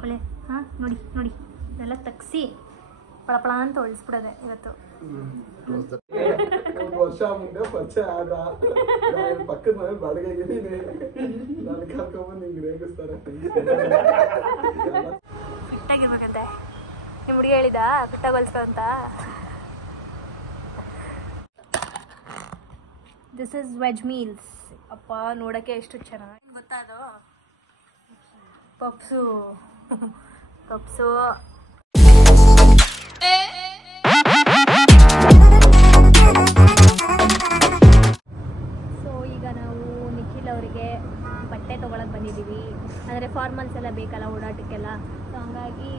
ಕೊಳೆ ಹಾಂ ನೋಡಿ ನೋಡಿ ಇದೆಲ್ಲ ತಗ್ಸಿ ಪಳಪಳ ಅಂತ ಹೊಳಿಸ್ಬಿಡೋದೆ ಇವತ್ತು. ವರ್ಷ ಮುಂದೆ ಪರಿಚಯ ಆದ ಪಕ್ಕದ ಮನೆ ಬಾಡಿಗೆಗಿದ್ದೀನಿ ನಾನು ಕರ್ಕೊಂಬಂದು ಹಿಂಗೆ ರೇಗಿಸ್ತಾರೆ. ಫಿಟ್ಟಾಗಿರ್ಬೇಕಂತೆ ನಿಮ್ಮ ಹುಡುಗಿ ಹೇಳಿದ ಫಿಟ್ಟಾಗಿ ಹೊಲಿಸ್ಕೊ ಅಂತ. This is veg meals. ಅಪ್ಪ ನೋಡೋಕ್ಕೆ ಎಷ್ಟು ಚೆನ್ನಾಗಿ ಗೊತ್ತಾ ಅದು ಪಪ್ಸು ಪಪ್ಸು. ಸೊ ಈಗ ನಾವು ನಿಖಿಲ್ ಅವರಿಗೆ ಬಟ್ಟೆ ತೊಗೊಳಕ್ಕೆ ಬಂದಿದ್ದೀವಿ. ಅಂದರೆ ಫಾರ್ಮಲ್ಸ್ ಎಲ್ಲ ಬೇಕಲ್ಲ ಓಡಾಟಕ್ಕೆಲ್ಲ. ಸೊ ಹಂಗಾಗಿ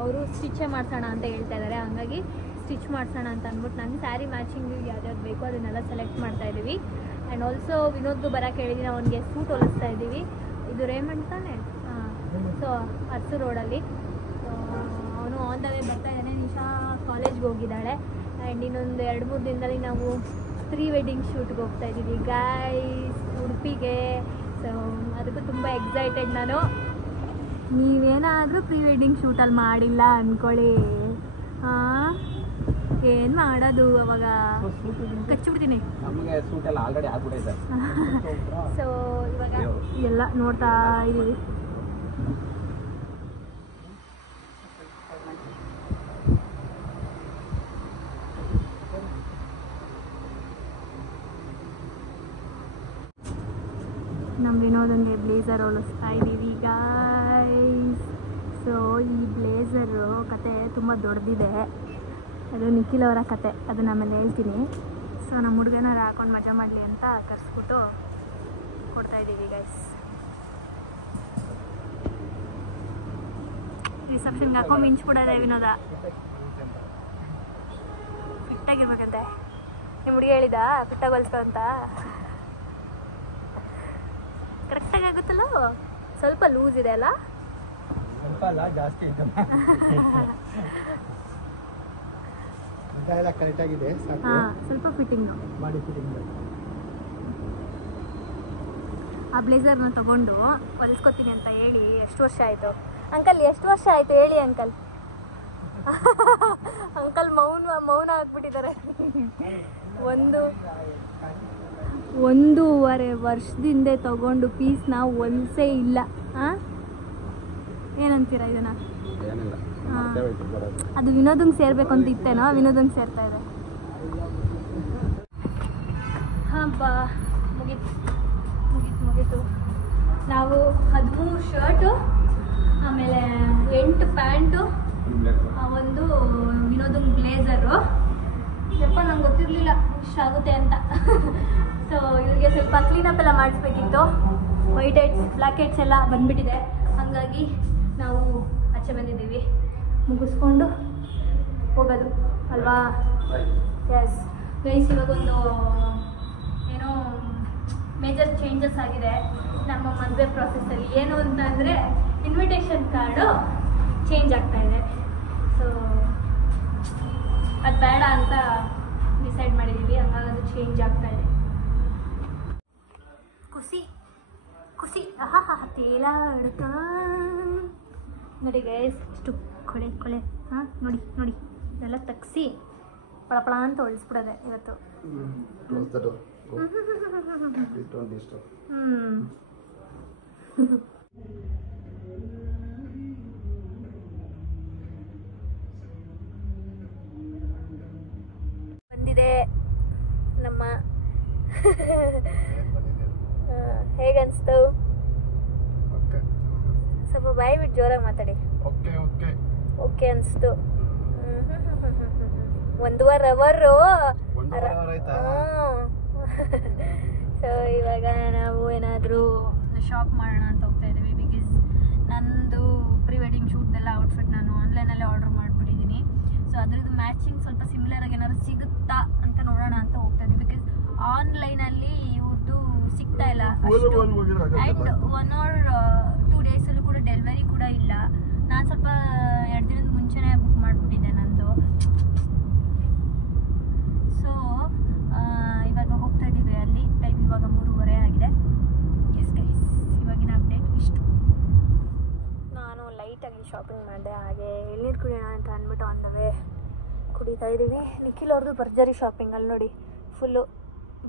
ಅವರು ಸ್ಟಿಚ್ಚೇ ಮಾಡಿಸೋಣ ಅಂತ ಹೇಳ್ತಾ ಇದ್ದಾರೆ. ಹಂಗಾಗಿ ಸ್ಟಿಚ್ ಮಾಡಿಸೋಣ ಅಂತ ಅಂದ್ಬಿಟ್ಟು ನಾನು ಸ್ಯಾರಿ ಮ್ಯಾಚಿಂಗ್ ಯಾವ್ಯಾವ್ದು ಬೇಕೋ ಅದನ್ನೆಲ್ಲ ಸೆಲೆಕ್ಟ್ ಮಾಡ್ತಾ ಇದ್ದೀವಿ. ಆ್ಯಂಡ್ ಆಲ್ಸೋ ವಿನೋದ್ಗೂ ಬರೋಕ್ಕೆ ಹೇಳಿದ್ದೀನಿ, ಅವನಿಗೆ ಸೂಟ್ ಹೊಲಿಸ್ತಾ ಇದ್ದೀವಿ. ಇದು ರೇಮಂಡ್ ತಾನೆ? ಹಾಂ. ಸೊ ಅರ್ಸು ರೋಡಲ್ಲಿ ಅವನು ಆನ್ ದ ವೇ ಬರ್ತಾ ಇದ್ದಾನೆ. ನಿಶಾ ಕಾಲೇಜ್ಗೆ ಹೋಗಿದ್ದಾಳೆ. ಆ್ಯಂಡ್ ಇನ್ನೊಂದು 2-3 ದಿನದಲ್ಲಿ ನಾವು ಪ್ರೀ ವೆಡ್ಡಿಂಗ್ ಶೂಟ್ಗೆ ಹೋಗ್ತಾ ಇದ್ದೀವಿ ಗೈಸ್, ಉಡುಪಿಗೆ. ಸೊ ಅದಕ್ಕೂ ತುಂಬ ಎಕ್ಸೈಟೆಡ್ ನಾನು. ನೀವೇನಾದರೂ ಪ್ರೀ ವೆಡ್ಡಿಂಗ್ ಶೂಟಲ್ಲಿ ಮಾಡಿಲ್ಲ ಅಂದ್ಕೊಳ್ಳಿ, ಹಾಂ ಏನು ಮಾಡೋದು ಅವಾಗ ಕಚ್ಚಿಬಿಡ್ತೀನಿ. ಸೊ ಇವಾಗ ಎಲ್ಲ ನೋಡ್ತಾ ಇದ್ದೀವಿ. ನಮ್ಮ ವಿನೋದಂಗೆ ಬ್ಲೇಸರ್ ಹೊಲಿಸ್ತಾ ಇದ್ದೀವಿ ಗೈಸ್. ಸೊ ಈ ಬ್ಲೇಸರು ಕತೆ ತುಂಬ ದೊಡ್ಡದಿದೆ. ಅದು ನಿಖಿಲ್ ಅವರ ಕತೆ, ಅದನ್ನ ಆಮೇಲೆ ಹೇಳ್ತೀನಿ. ಸೊ ನಮ್ಮ ಹುಡುಗನಾರು ಹಾಕೊಂಡು ಮಜಾ ಮಾಡಲಿ ಅಂತ ಕರೆಸ್ಬಿಟ್ಟು ಕೊಡ್ತಾಯಿದ್ದೀವಿ ಗೈಸ್. ರಿಸೆಪ್ಷನ್ಗೆ ಹಾಕೋ ಮಿಂಚ್ಬಿಡೋದೆ ವಿನೋದ. ಫಿಟ್ಟಾಗಿರ್ಬೇಕಂತೆ ನಿಮ್ಮ ಹುಡುಗಿ ಹೇಳಿದ ಫಿಟ್ಟಾಗಿ ಹೊಲಿಸ್ಕೊ ಅಂತ. ಕರೆಕ್ಟಾಗಿ ಆಗುತ್ತಲ್ಲ, ಸ್ವಲ್ಪ ಲೂಸ್ ಇದೆ ಅಲ್ಲ, ಸ್ವಲ್ಪ ಅಲ್ಲ ಜಾಸ್ತಿ ಇದೆ. ಎಲ್ಲ ಕರೆಕ್ಟಾಗಿದೆ, ಹಾಂ ಸ್ವಲ್ಪ ಫಿಟ್ಟಿಂಗು ಬಾಡಿ ಫಿಟ್ಟಿಂಗ್. ಆ ಬ್ಲೇಸರ್ನ ತೊಗೊಂಡು ಹೊಲಿಸ್ಕೊತೀನಿ ಅಂತ ಹೇಳಿ ಎಷ್ಟು ವರ್ಷ ಆಯಿತು ಅಂಕಲ್? ಎಷ್ಟು ವರ್ಷ ಆಯಿತು ಹೇಳಿ ಅಂಕಲ್? ಅಂಕಲ್ ಮೌನ ಹಾಕ್ಬಿಟ್ಟಿದ್ದಾರೆ. 1.5 ವರ್ಷದಿಂದ ತಗೊಂಡು ಪೀಸ್ನ ಹೊಲಿಸೇ ಇಲ್ಲ. ಹಾಂ ಏನಂತೀರಾ ಇದನ್ನ? ಅದು ವಿನೋದಂಗೆ ಸೇರ್ಬೇಕು ಅಂತ ಇತ್ತೇನೋ, ವಿನೋದಂಗೆ ಸೇರ್ತಾ ಇದೆ. ಹಬ್ಬ ಮುಗೀತು. ನಾವು 13 ಶರ್ಟು, ಆಮೇಲೆ 8 ಪ್ಯಾಂಟು, ಒಂದು ವಿನೋದಂಗೆ ಬ್ಲೇಸರು. ಸ್ವಲ್ಪ ನಂಗೆ ಗೊತ್ತಿರಲಿಲ್ಲ ಇಷ್ಟಾಗುತ್ತೆ ಅಂತ. ಸೊ ಇವ್ರಿಗೆ ಸ್ವಲ್ಪ ಕ್ಲೀನಪ್ ಎಲ್ಲ ಮಾಡಿಸ್ಬೇಕಿತ್ತು. ವೈಟ್ ಹೆಡ್ಸ್ ಬ್ಲ್ಯಾಕ್ ಹೆಡ್ಸ್ ಎಲ್ಲ ಬಂದುಬಿಟ್ಟಿದೆ. ಹಾಗಾಗಿ ನಾವು ಆಚೆ ಬಂದಿದ್ದೀವಿ, ಮುಗಿಸ್ಕೊಂಡು ಹೋಗೋದು ಅಲ್ವಾ? ಎಸ್ ಗೈಸ್, ಇವಾಗೊಂದು ಏನೋ ಮೇಜರ್ ಚೇಂಜಸ್ ಆಗಿದೆ ನಮ್ಮ ಮದುವೆ ಪ್ರಾಸೆಸ್ಸಲ್ಲಿ. ಏನು ಅಂತ ಅಂದರೆ ಇನ್ವಿಟೇಷನ್ ಕಾರ್ಡು ಚೇಂಜ್ ಆಗ್ತಾಯಿದೆ. ಸೊ ಅದು ಬೇಡ ಅಂತ ಡಿಸೈಡ್ ಮಾಡಿದ್ದೀವಿ. ಹಂಗಾಗಿ ಅದು ಚೇಂಜ್ ಆಗ್ತಾಯಿದೆ. ಖುಷಿ ತೇಲಾಡ್ತ ನೋಡಿ ಗೈಸ್, ಇಷ್ಟು ಕೊಳೆ ಹಾಂ ನೋಡಿ ಇದೆಲ್ಲ ತಗ್ಸಿ ಪಳಪಳ ಅಂತ ಹೊಳಿಸ್ಬಿಡೋದೆ ಇವತ್ತು. ಬಂದಿದೆ ನಮ್ಮ ಹೇಗನ್ಸ್ತು? ಸ್ವಲ್ಪ ಬಾಯಿ ಬಿಟ್ಟು ಜೋರಾಗಿ ಮಾತಾಡಿ. ಓಕೆ ಅನಿಸ್ತು. 1.5 ಅವರು. ಸೊ ಇವಾಗ ನಾವು ಏನಾದರೂ ಶಾಪ್ ಮಾಡೋಣ ಅಂತ ಹೋಗ್ತಾ ಇದ್ದೀವಿ. ಬಿಕಾಸ್ ನಂದು ಪ್ರೀ ವೆಡ್ಡಿಂಗ್ ಶೂಟ್ದೆಲ್ಲ ಔಟ್ಫಿಟ್ ನಾನು ಆನ್ಲೈನಲ್ಲೇ ಆರ್ಡರ್ ಮಾಡಿಬಿಟ್ಟಿದ್ದೀನಿ. ಸೊ ಅದ್ರದ್ದು ಮ್ಯಾಚಿಂಗ್ ಸ್ವಲ್ಪ ಸಿಮಿಲರಾಗಿ ಏನಾದ್ರು ಸಿಗುತ್ತಾ ಅಂತ ನೋಡೋಣ ಅಂತ ಹೋಗ್ತಾ ಇದ್ದೀವಿ. ಬಿಕಾಸ್ ಆನ್ಲೈನಲ್ಲಿ ಇವ್ರದ್ದು ಸಿಗ್ತಾ ಇಲ್ಲ. ಆ್ಯಂಡ್ 1 or 2 ಡೇಸಲ್ಲೂ ಕೂಡ ಡೆಲಿವರಿ ಕೂಡ ಇಲ್ಲ. ನಾನು ಸ್ವಲ್ಪ 2 ದಿನದ ಮುಂಚೆನೇ ಬುಕ್ ಮಾಡಿಬಿಟ್ಟಿದ್ದೆ ನಂದು. ಸೊ ಇವಾಗ ಹೋಗ್ತಾ ಇದ್ದೀವಿ ಅಲ್ಲಿ. ಟೈಮ್ ಇವಾಗ 3:30 ಆಗಿದೆ. ಎಸ್ ಗೈಸ್, ಇವಾಗಿನ ಅಪ್ಡೇಟ್ ಇಷ್ಟು. ನಾನು ಲೈಟಾಗಿ ಶಾಪಿಂಗ್ ಮಾಡಿದೆ. ಹಾಗೆ ಎಳ್ನೀರು ಕುಡಿಯೋಣ ಅಂತ ಅಂದ್ಬಿಟ್ಟು ಆನ್ ದ ವೇ ಕುಡಿತಾ ಇದ್ದೀವಿ. ನಿಖಿಲ್ ಅವ್ರದ್ದು ಭರ್ಜರಿ ಶಾಪಿಂಗ್, ಅಲ್ಲಿ ನೋಡಿ full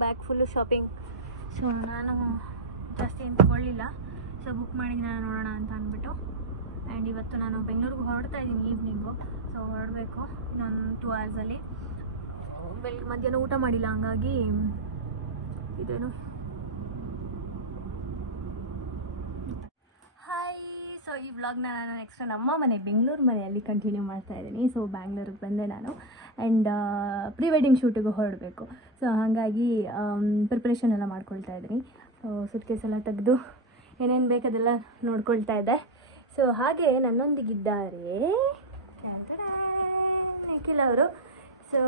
bag full shopping. So ನಾನು ಜಾಸ್ತಿ ಏನು ತಗೊಳ್ಳಿಲ್ಲ, ಸೊ ಬುಕ್ ಮಾಡಿದ್ದೀನಿ ನಾನು ನೋಡೋಣ ಅಂತ ಅಂದ್ಬಿಟ್ಟು. ಆ್ಯಂಡ್ ಇವತ್ತು ನಾನು ಬೆಂಗಳೂರಿಗೆ ಹೊರಡ್ತಾ ಇದ್ದೀನಿ ಈವ್ನಿಂಗು. ಸೊ ಹೊರಡಬೇಕು ಇನ್ನೊಂದು 2 hours. ಬೆಳಗ್ಗೆ ಮಧ್ಯಾಹ್ನ ಊಟ ಮಾಡಿಲ್ಲ, ಹಂಗಾಗಿ ಇದೇನು ಹಾಯ್. ಸೊ ಈ ವ್ಲಾಗ್ನ ನಾನು ನೆಕ್ಸ್ಟ್ ನಮ್ಮ ಮನೆ ಬೆಂಗಳೂರು ಮನೆಯಲ್ಲಿ ಕಂಟಿನ್ಯೂ ಮಾಡ್ತಾ ಇದ್ದೀನಿ. ಸೊ ಬ್ಯಾಂಗ್ಳೂರಿಗೆ ಬಂದೆ ನಾನು, ಆ್ಯಂಡ್ ಪ್ರೀ ವೆಡ್ಡಿಂಗ್ ಶೂಟಿಗೆ ಹೊರಡಬೇಕು. ಸೊ ಹಾಗಾಗಿ ಪ್ರಿಪ್ರೇಷನ್ ಎಲ್ಲ ಮಾಡ್ಕೊಳ್ತಾ ಇದ್ದೀನಿ. ಸೊ ಸುಟ್ಕೇಸ್ ಎಲ್ಲ ತೆಗೆದು ಏನೇನು ಬೇಕದೆಲ್ಲ ನೋಡ್ಕೊಳ್ತಾ ಇದ್ದೆ. ಸೊ ಹಾಗೆ ನನ್ನೊಂದಿಗಿದ್ದಾರೆ ನಿಖಿಲ್ ಅವರು. ಸೊ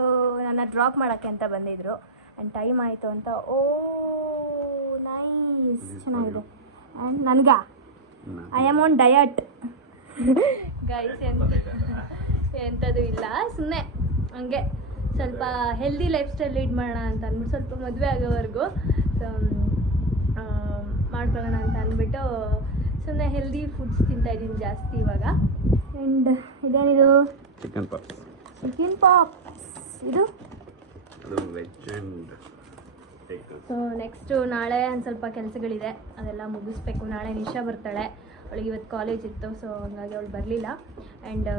ನನ್ನ ಡ್ರಾಪ್ ಮಾಡೋಕ್ಕೆ ಅಂತ ಬಂದಿದ್ದರು, ಆ್ಯಂಡ್ ಟೈಮ್ ಆಯಿತು ಅಂತ. ಓ ನೈಸ್, ಚೆನ್ನಾಗಿದೆ. ಆ್ಯಂಡ್ ನನಗ I am on diet guys, ಎಂಥದ್ದು ಇಲ್ಲ, ಸುಮ್ಮನೆ ಹಂಗೆ ಸ್ವಲ್ಪ ಹೆಲ್ದಿ ಲೈಫ್ ಸ್ಟೈಲ್ ಲೀಡ್ ಮಾಡೋಣ ಅಂತ ಅಂದ್ಬಿಟ್ಟು, ಸ್ವಲ್ಪ ಮದುವೆ ಆಗೋವರೆಗೂ ಸೊ ಮಾಡ್ಕೊಳ್ಳೋಣ ಅಂತ ಅಂದ್ಬಿಟ್ಟು ಸುಮ್ಮನೆ ಹೆಲ್ದಿ ಫುಡ್ಸ್ ತಿಂತಾಯಿದ್ದೀನಿ ಜಾಸ್ತಿ ಇವಾಗ. ಆ್ಯಂಡ್ ಇದೇನಿದು? Chicken pops. ಇದು ವೆಜ್ ಆ್ಯಂಡ್ ಸೊ ನೆಕ್ಸ್ಟು ನಾಳೆ ಒಂದು ಸ್ವಲ್ಪ ಕೆಲಸಗಳಿದೆ, ಅದೆಲ್ಲ ಮುಗಿಸ್ಬೇಕು. ನಾಳೆ ನಿಶಾ ಬರ್ತಾಳೆ, ಅವಳಿಗೆ ಇವತ್ತು ಕಾಲೇಜ್ ಇತ್ತು, ಸೊ ಹಂಗಾಗಿ ಅವಳು ಬರಲಿಲ್ಲ. ಆ್ಯಂಡ್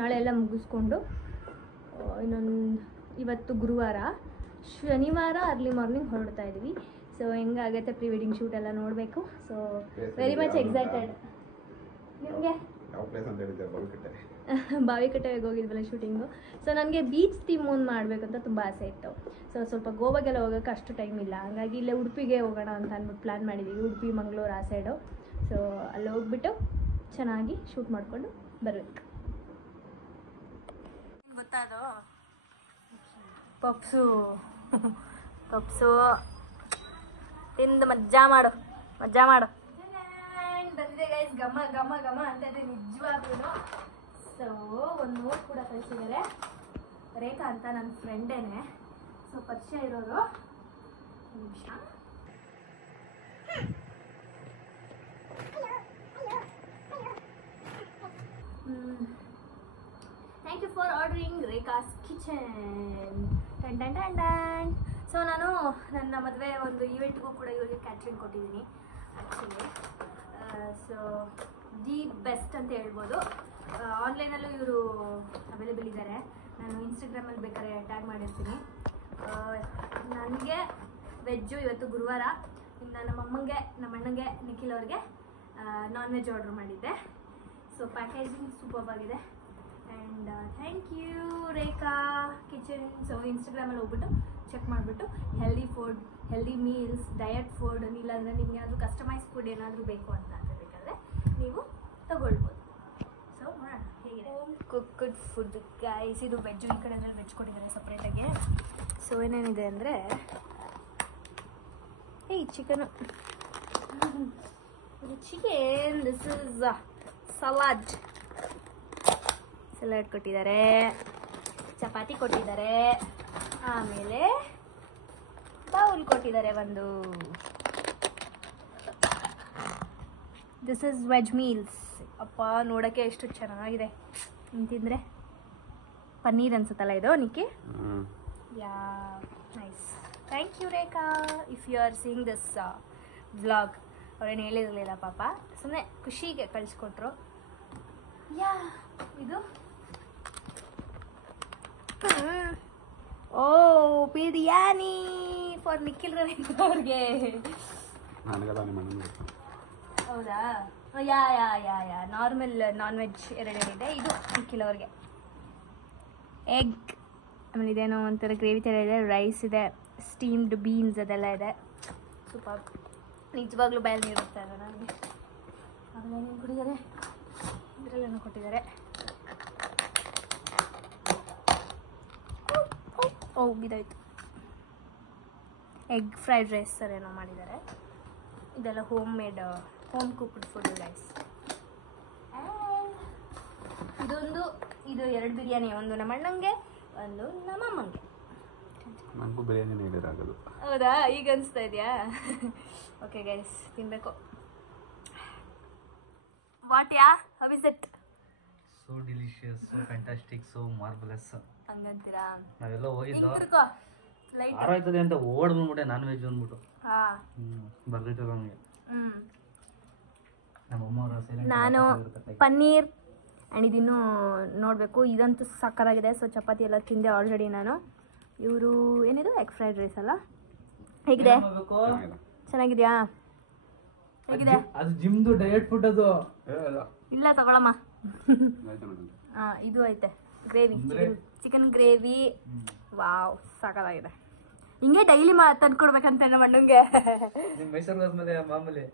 ನಾಳೆ ಎಲ್ಲ ಮುಗಿಸ್ಕೊಂಡು ಇವತ್ತು ಗುರುವಾರ, ಶನಿವಾರ ಅರ್ಲಿ ಮಾರ್ನಿಂಗ್ ಹೊರಡ್ತಾ ಇದ್ದೀವಿ. ಸೊ ಹೆಂಗಾಗತ್ತೆ ಪ್ರೀ ವೆಡ್ಡಿಂಗ್ ಶೂಟ್ ಎಲ್ಲ ನೋಡಬೇಕು. So very much excited. ನಿಮಗೆ ಬಾವಿಕಟ್ಟೆಗೆ ಹೋಗಿದ್ವಲ್ಲ ಶೂಟಿಂಗು. ಸೊ ನನಗೆ ಬೀಚ್ ಥೀಮ್ ಒಂದು ಮಾಡಬೇಕಂತ ತುಂಬ ಆಸೆ ಇತ್ತು. ಸೊ ಸ್ವಲ್ಪ ಗೋವಾಗೆಲ್ಲ ಹೋಗೋಕ್ಕೆ ಅಷ್ಟು ಟೈಮ್ ಇಲ್ಲ, ಹಾಗಾಗಿ ಇಲ್ಲೇ ಉಡುಪಿಗೆ ಹೋಗೋಣ ಅಂತ ಅಂದ್ಬಿಟ್ಟು ಪ್ಲ್ಯಾನ್ ಮಾಡಿದ್ದೀವಿ. ಉಡುಪಿ ಮಂಗಳೂರು ಆ ಸೈಡು. ಸೊ ಅಲ್ಲಿ ಹೋಗ್ಬಿಟ್ಟು ಚೆನ್ನಾಗಿ ಶೂಟ್ ಮಾಡಿಕೊಂಡು ಬರಬೇಕು. ಗೊತ್ತಾದು ಪಪ್ಸು ತಿಂದು ಮಜ್ಜಾ ಮಾಡು. ಬಂದಿದೆ ಗೈಸ್, ಘಮ ಘಮ ಘಮ ಅಂತ ಇದೆ ನಿಜವಾಗ್ಲೂ. ಸೊ ಒಂದು ನೋಟ್ ಕೂಡ ಕಳಿಸಿದ್ದಾರೆ. ರೇಖಾ ಅಂತ ನನ್ನ ಫ್ರೆಂಡೇನೆ, ಸೊ ಪರಿಚಯ ಇರೋರು. ನಿಮಿಷ. Thank you for ordering Rekha's kitchen. ಟನ್ ಟನ್ ಟನ್ ಟನ್. ಸೊ ನಾನು ನನ್ನ ಮದುವೆ ಒಂದು ಈವೆಂಟ್ಗೂ ಕೂಡ ಇವರಿಗೆ ಕ್ಯಾಟ್ರಿಂಗ್ ಕೊಟ್ಟಿದ್ದೀನಿ ಆ್ಯಕ್ಚುಲಿ. ಸೊ ದಿ ಬೆಸ್ಟ್ ಅಂತ ಹೇಳ್ಬೋದು. ಆನ್ಲೈನಲ್ಲೂ ಇವರು ಅವೈಲೇಬಲ್ ಇದ್ದಾರೆ, ನಾನು ಇನ್ಸ್ಟಾಗ್ರಾಮಲ್ಲಿ ಬೇಕಾದ್ರೆ ಟ್ಯಾಗ್ ಮಾಡಿರ್ತೀನಿ. ನನಗೆ ವೆಜ್ಜು, ಇವತ್ತು ಗುರುವಾರ. ಇನ್ನು ನಮ್ಮ ಅಮ್ಮಂಗೆ, ನಮ್ಮ ಅಣ್ಣಂಗೆ, ನಿಖಿಲ್ ಅವ್ರಿಗೆ ನಾನ್ ವೆಜ್ ಆರ್ಡ್ರ್ ಮಾಡಿದ್ದೆ. ಸೊ ಪ್ಯಾಕೇಜಿಂಗ್ ಸೂಪರ್ ಆಗಿದೆ. And thank you Rekha kitchen. So ಇನ್ಸ್ಟಾಗ್ರಾಮಲ್ಲಿ ಹೋಗ್ಬಿಟ್ಟು ಚೆಕ್ ಮಾಡಿಬಿಟ್ಟು healthy food, healthy meals, diet food, ಇಲ್ಲಾಂದರೆ ನಿಮ್ಗೆ ಏನಾದರೂ ಕಸ್ಟಮೈಸ್ ಫುಡ್ ಏನಾದರೂ ಬೇಕು ಅಂತ ಬೇಕಾದರೆ ನೀವು ತಗೊಳ್ಬೋದು. ಸೊ ನೋಡೋಣ ಹೇಗಿದೆ. Home cooked food guys. ಇದು ವೆಜ್ಜು, ಈ ಕಡೆಯಲ್ಲಿ ವೆಜ್ ಕೊಟ್ಟಿದ್ದಾರೆ ಸಪ್ರೇಟಾಗಿ. ಸೊ ಏನೇನಿದೆ ಅಂದರೆ chicken, chicken, this is salad ಕೊಟ್ಟಿದ್ದಾರೆ, ಚಪಾತಿ ಕೊಟ್ಟಿದ್ದಾರೆ, ಆಮೇಲೆ ಬೌಲ್ ಕೊಟ್ಟಿದ್ದಾರೆ ಒಂದು. This is veg meals. ಅಪ್ಪ ನೋಡೋಕ್ಕೆ ಎಷ್ಟು ಚೆನ್ನಾಗಿದೆ ತಿಂದರೆ. ಪನ್ನೀರ್ ಅನ್ಸುತ್ತಲ್ಲ ಇದು Nikki. Yeah nice. Thank you Rekha if you are seeing this vlog. ಅವ್ರೇನು ಹೇಳಿರಲಿಲ್ಲ ಪಾಪ, ಸುಮ್ಮನೆ ಖುಷಿಗೆ ಕಳಿಸ್ಕೊಟ್ರು. ಯಾ ಇದು ಓ ಬಿರಿಯಾನಿ ಫಾರ್ ನಿಖಿಲ್ ಅವ್ರಿಗೆ. ಹೌದಾ? ಯಾ ಯಾ ಯಾ ಯಾ ನಾರ್ಮಲ್ ನಾನ್ ವೆಜ್ ಎರಡೇನಿದೆ. ಇದು ನಿಖಿಲ್ ಅವ್ರಿಗೆ ಎಗ್, ಆಮೇಲೆ ಇದೇನೋ ಒಂಥರ ಗ್ರೇವಿ ಥರ ಇದೆ, ರೈಸ್ ಇದೆ, ಸ್ಟೀಮ್ಡ್ ಬೀನ್ಸ್ ಅದೆಲ್ಲ ಇದೆ. ಸೂಪರ್. ನಿಜವಾಗ್ಲೂ ಬಾಯಲ್ಲಿ ನೀರು ಬರ್ತಾ ಇದೆ ನನಗೆ. ಆಮೇಲೆ ಏನು ಕೊಟ್ಟಿದ್ದಾರೆ, ಇದರಲ್ಲೇನೋ ಕೊಟ್ಟಿದ್ದಾರೆ. ಓ ಬಿದ್ದಾಯ್ತು. ಎಗ್ ಫ್ರೈಡ್ ರೈಸ್ ಥರ ಏನೋ ಮಾಡಿದ್ದಾರೆ. ಇದೆಲ್ಲ home made, home cooked food rice. ಇದೊಂದು, ಇದು 2 ಬಿರಿಯಾನಿ, ಒಂದು ನಮ್ಮ ಅಣ್ಣಂಗೆ, ಒಂದು ನಮ್ಮ ಅಮ್ಮಂಗೆ. ನನಗೂ ಬಿರಿಯಾನಿ ನೀಡಿರಾಗದು. ಹೌದಾ? ಈಗ ಅನಿಸ್ತಾ ಇದೆಯಾ? ಓಕೆ ಗೈಸ್, ತಿನ್ನಬೇಕು. What ya how is it so delicious so fantastic so marvellous ಹಂಗಂತೀರಾ ನಾವೆಲ್ಲ ಹೋಗಿದ್ದೋ ಲೈಟ್ ಆರಾಯ್ತದೆ ಅಂತ ಓಡ್ ಬಂದ್ಬಿಟ್ಟೆ ನಾನ್ ವೆಜ್ ಅಂದ್ಬಿಟ್ಟು ಹಾ ಬರ್ದಿಟ್ಟಲ್ಲ ನಮಗೆ ಹ್ಮ್ ನಮ್ಮಮ್ಮ ಅವರ ನಾನು ಪನ್ನೀರ್ ಆ್ಯಂಡ್ ಇದಿನ್ನೂ ನೋಡಬೇಕು. ಇದಂತೂ ಸಕ್ಕತ್ತಾಗಿದೆ. ಸೊ ಚಪಾತಿ ಎಲ್ಲ ತಿಂದೆ ಆಲ್ರೆಡಿ ನಾನು. ಇವರು ಏನಿದು ಎಗ್ ಫ್ರೈಡ್ ರೈಸ್ ಅಲ್ಲ, ಹೇಗಿದೆ? ಚೆನ್ನಾಗಿದೆಯಾ? ಹೇಗಿದೆ? ಅದು ಜಿಮ್ದು ಡಯಟ್ ಫುಡ್ ಅದು. ಇಲ್ಲ ತಗೊಳಮ್ಮ. ಇದು ಐತೆ ಗ್ರೇವಿ, ಚಿಕನ್ ಗ್ರೇವಿ. ವಾವ್ ಸಕ್ಕತ್ತಾಗಿದೆ. ಹಿಂಗೆ ಡೈಲಿ ತಂದ್ಕೊಡ್ಬೇಕಂತ ನಮ್ಮ ಅಣ್ಣಂಗೆ. ನಿಮ್ ಮೈಸೂರಿಗೆ ಹೋದ್ಮೇಲೆ ಮಾಮೂಲಿ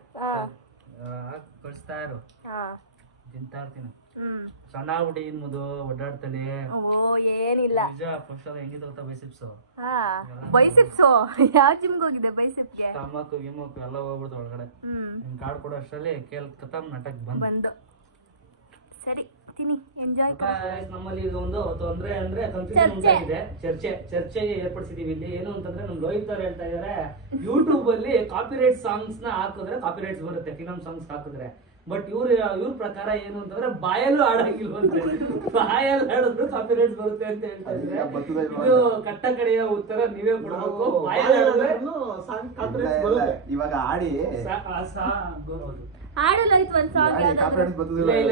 ಕಳಿಸ್ತಾ ಇರು, ತಿಂತಾ ಇರ್ತೀನಿ. ಸಣ್ಣ ಆಗ್ಬಿಟ್ಟು ಏನ್ ಮುದು ಓಡಾಡ್ತಾನೆ. ಓ ಏನಿಲ್ಲ ನಿಜ. ಫಸ್ಟ್ ಎಲ್ಲ ಹೆಂಗಿದೆ ಗೊತ್ತಾ ಬೈಸಿಪ್ಸು? ಬೈಸಿಪ್ಸು ಯಾವ ಜಿಮ್ಗೆ ಹೋಗಿದೆ? ಬೈಸಿಪ್ಗೆ ಟಮಾಕು ಗಿಮಾಕು ಎಲ್ಲ ಹೋಗ್ಬಿಡ್ತು ಒಳಗಡೆ. ನಿಮ್ ಕಾರ್ಡ್ ಕೊಡೋ ಅಷ್ಟರಲ್ಲಿ ಕಥಮ್ ನಾಟಕ ಬಂದು. ಸರಿ ತಿನ್ನಿ, ಎಂಜಾಯ್. ನಮ್ಮಲ್ಲಿ ಈಗ ಒಂದು ತೊಂದ್ರೆ ಅಂದ್ರೆ ಕನ್ಫ್ಯೂಷನ್ ಉಂಟಾಗಿದೆ. ಚರ್ಚೆಗೆ ಏರ್ಪಡಿಸಿದೀವಿ ಇಲ್ಲಿ. ಏನು ಅಂತಂದ್ರೆ ನಮ್ ರೋಹಿತ್ ಅವ್ರು ಹೇಳ್ತಾ ಇದಾರೆ, ಯೂಟ್ಯೂಬ್ ಅಲ್ಲಿ ಕಾಪಿರೈಟ್ ಸಾಂಗ್ಸ್ ನ ಹಾಕಿದ್ರೆ ಕಾಪಿರೈಟ್ಸ್ ಬರುತ್ತೆ, ಫಿಲಂ ಸಾಂಗ್ಸ್ ಹಾಕಿದ್ರೆ. ಬಟ್ ಇವ್ರ ಪ್ರಕಾರ ಏನು ಅಂತಂದ್ರೆ ಬಾಯಲ್ಲೂ ಹಾಡಂಗಿಲ್ವಂತೆ, ಬಾಯಲ್ಲಿ ಹಾಡಿದ್ರು ಕಾಪಿರೈಟ್ಸ್ ಬರುತ್ತೆ ಅಂತ ಹೇಳ್ತಾ ಇದ್ರೆ. ಇದು ಕಟ್ಟ ಕಡೆಯ ಉತ್ತರ ನೀವೇ ಕೊಡ್ಬೇಕು. ಇವಾಗ ಆಡಿ ಹಾಡಲ್ಲ ಆಯ್ತು ಒಂದ್ ಸಾಂಗ್.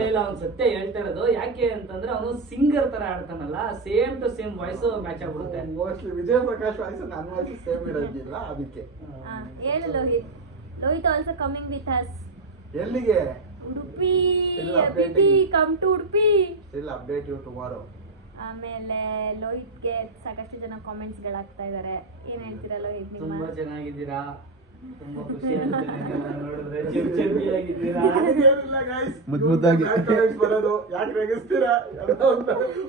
ಇಲ್ಲ ಅವ್ನು ಸತ್ಯ ಹೇಳ್ತಾ ಇರೋದು. ಯಾಕೆ ಅಂತಂದ್ರೆ ಅವನು ಸಿಂಗರ್ ತರ ಆಡ್ತಾನಲ್ಲ, same to same voice match ಆಗ್ಬಿಡುತ್ತೆ. ಮೋಸ್ಟ್ಲಿ ವಿಜಯ್ ಪ್ರಕಾಶ್ ವಾಯ್ಸ್ ನನ್ನ ವಾಯ್ಸ್ ಸೇಮ್ ಇರೋದಿಲ್ಲ, ಅದಕ್ಕೆ. ಹೇಳು Lohith. Lohith also coming with us. ಎಲ್ಲಿಗೆ? Udupi. Ability come to Udupi. Still update you tomorrow. ಆಮೇಲೆ ಲೋಹಿತ್ಗೆ ಸಾಕಷ್ಟು ಜನ ಕಾಮೆಂಟ್ಸ್ ಗಳಾಗ್ತಾ ಇದಾರೆ. ಏನ್ ಹೇಳ್ತೀರಾ ಲೋಹಿತ್? ತುಂಬಾ ಚೆನ್ನಾಗಿದ್ದೀರಾ, ತುಂಬಾ ಖುಷಿ ಆಗುತ್ತೆ ನೋಡಿದ್ರೆ, ಚೆನ್ನಾಗಿದ್ದೀರಾ. ಮುದ್ದಾಗಿ ಬರೋದು ಯಾಕೆ ರೇಗಿಸ್ತೀರಾ?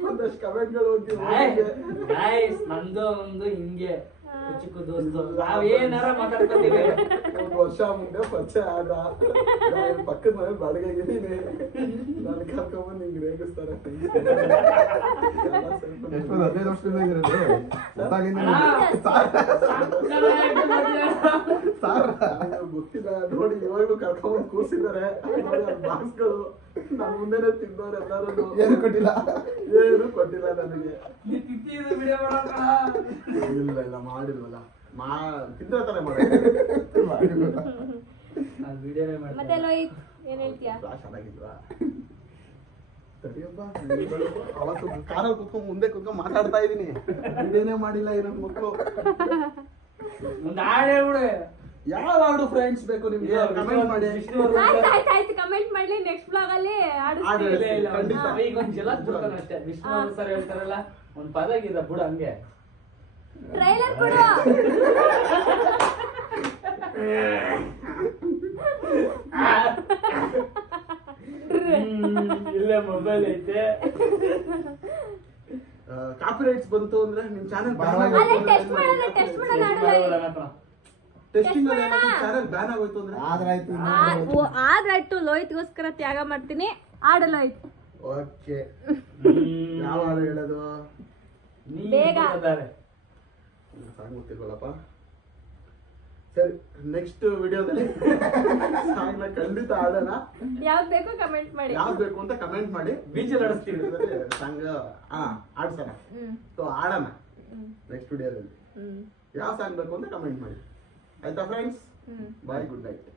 ಒಂದಷ್ಟು ಕಮೆಂಟ್ಗಳು ನಂದು ಒಂದು ಹಿಂಗೆ ಚಿಕ್ಕ ದೋಸ್ತು, ನಾವೇನಾರ ಮಾತಾಡ್ಕೊತೀವಿ. ಒಂದು ವರ್ಷ ಮುಂದೆ ಪರಿಚಯ ಆದ, ಪಕ್ಕದ ಮನೆ ಬಾಡಿಗೆಗಿದ್ದೀನಿ, ನಾನು ಕರ್ಕೊಂಡ್ಬಂದು ಹಿಂಗೆ ರೇಗಿಸ್ತಾರೆ. 15 ವರ್ಷದಿಂದ ಗೊತ್ತಿಲ್ಲ ನೋಡಿ, ಇವಾಗಲೂ ಕರ್ಕೊಂಡ್ಬಂದು ಕೂರ್ಸಿದ್ದಾರೆ. ಬಾಕ್ಸ್ಗಳು ನನ್ನ ಮುಂದೆನೆ ತಿಂದವ್ರು ಎಲ್ಲರೂ. ಏನು ಕೊಟ್ಟಿಲ್ಲ ನನಗೆ. ಇಲ್ಲ ಮಾಡಿಲ್ವಲ್ಲ, ತಿಂದ್ರೆ ತಾನೇ ಮತ್ತೆ ಲೋಹಿತ್ ಏನ್ ಹೇಳ್ತೀಯಾ? ಚೆನ್ನಾಗಿಲ್ವಾ? ಅವತ್ತು ಕಾರಲ್ಲಿ ಕುತ್ಕೊಂಡ್ ಮುಂದೆ ಕುತ್ಕೊಂಡ್ ಮಾತಾಡ್ತಾ ಇದೀನಿ, ವಿಡಿಯೋನೇ ಮಾಡಿಲ್ಲ ಇನ್ನೊಂದು ಮಕ್ಕಳು. ಯಾವ ಹಾಡು ಫ್ರೆಂಡ್ಸ್ ಬೇಕು ನಿಮ್ಗೆ? ಕಮೆಂಟ್ ಮಾಡಿ. ಆಯ್ತು ಕಮೆಂಟ್ ಮಾಡ್ಲಿ. ನೆಕ್ಸ್ಟ್ ಬ್ಲಾಗ್ ಅಲ್ಲಿ ಈಗ ಒಂದ್ ಜಲ ಬಿಡ್ತಾನೆ ಅಷ್ಟೇ. ವಿಷ್ಣು ಸರ್ ಹೇಳ್ತಾರಲ್ಲ, ಒಂದ್ ಪದಾಗಿದ ಬಿಡ ಹಂಗೆ ಟ್ರೈಲರ್ ಕೊಡು. ಇಲ್ಲೇ ಮೊಬೈಲ್ ಐತೆ. ಕಾಪಿರೈಟ್ಸ್ ಬಂತು ಅಂದ್ರೆ ನಿಮ್ ಚಾನೆಲ್ ಟೆಸ್ಟಿಂಗ್ ಚಾನೆಲ್ ಬ್ಯಾನ್ ಆಗೋಯ್ತು ಅಂದ್ರೆ ಆದ್ರಾಯ್ತು. ಲೋಹಿತ್ಗೋಸ್ಕರ ತ್ಯಾಗ ಮಾಡ್ತೀನಿ. ಆಡು ಲೋಹಿತ್. ಓಕೆ, ಯಾವ ಹಾಡು ಹೇಳೋದು? ಬೇಗ ಸಾಂಗ್ ಗೊತ್ತಿಲ್ವಲ್ಲಪ್ಪ. ಸರಿ, ನೆಕ್ಸ್ಟ್ ವಿಡಿಯೋದಲ್ಲಿ ಸಾಂಗ್ನ ಖಂಡಿತ ಆಡೋಣ. ಯಾವ್ದು ಬೇಕು ಕಮೆಂಟ್ ಮಾಡಿ. ಯಾವ್ದು ಬೇಕು ಅಂತ ಕಮೆಂಟ್ ಮಾಡಿ. ಬೀಚಲ್ಲಿ ಆಡಿಸ್ತೀವಿ ಸಾಂಗ್. ಆಡ್ಸೋಣ. ಸೊ ಆಡೋಣ ನೆಕ್ಸ್ಟ್ ವಿಡಿಯೋದಲ್ಲಿ. ಯಾವ ಸಾಂಗ್ ಬೇಕು ಅಂತ ಕಮೆಂಟ್ ಮಾಡಿ. ಆಯ್ತಾ ಫ್ರೆಂಡ್ಸ್? ಬಾಯ್, ಗುಡ್ ನೈಟ್.